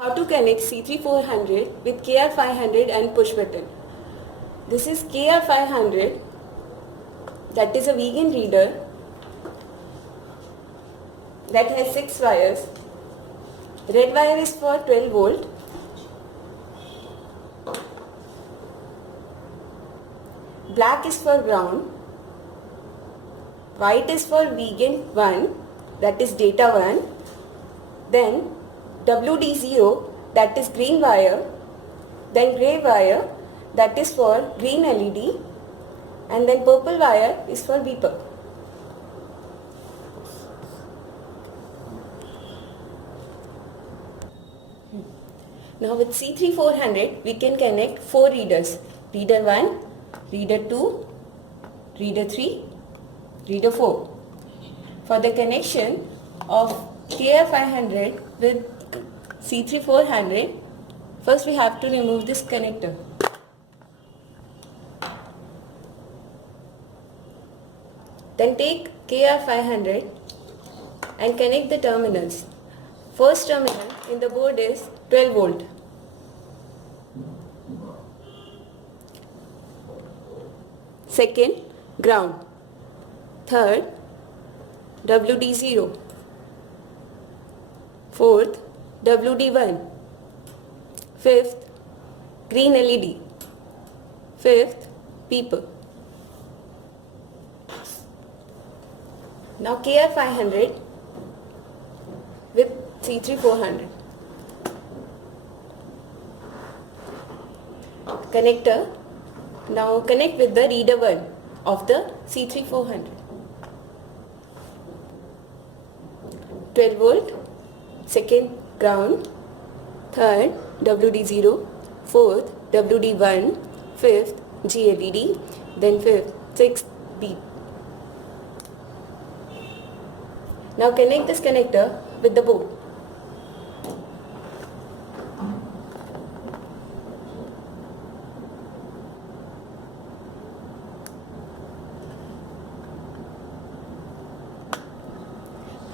How to connect C3400 with KR500 and push button. This is KR500, that is a vegan reader that has 6 wires. Red wire is for 12 volt. Black is for ground. White is for vegan 1, that is data 1. Then WD0, that is green wire. Then grey wire, that is for green LED. And then purple wire is for beeper. Now with C3400 we can connect 4 readers. Reader 1, Reader 2, Reader 3, Reader 4. For the connection of KR500 with C3400, first we have to remove this connector. Then take KR500 and connect the terminals. First terminal in the board is 12 volt. Second, ground. Third, WD0. Fourth, WD1. Fifth, green LED. Fifth, beeper. Now KR500 with C3400. Connector. Now connect with the reader 1 of the C3400. 12 volt, second ground, third WD0, fourth WD1, fifth GLED, then fifth, sixth beep. Now connect this connector with the board.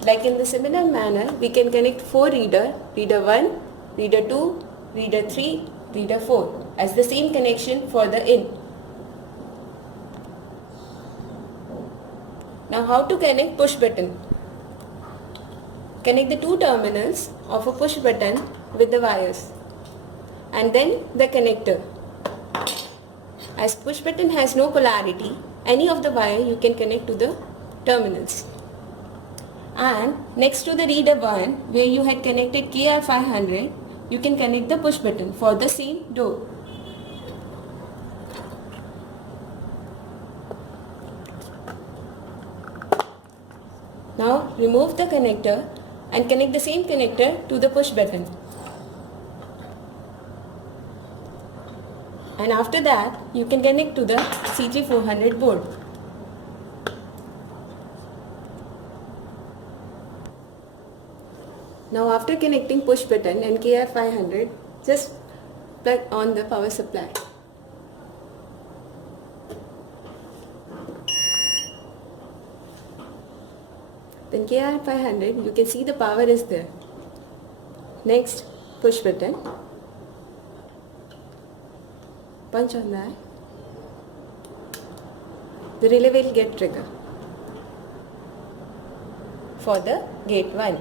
Like in the similar manner, we can connect 4 reader, reader 1, reader 2, reader 3, reader 4 as the same connection for the in. Now how to connect push button? Connect the 2 terminals of a push button with the wires and then the connector. As push button has no polarity, any of the wire you can connect to the terminals. And next to the reader 1 where you had connected KR500, you can connect the push button for the same door. Now remove the connector and connect the same connector to the push button. And after that you can connect to the C3400 board. Now after connecting push button and KR500, just plug on the power supply. Then KR500, you can see the power is there. Next, push button. Punch on that. The relay will get trigger for the gate 1.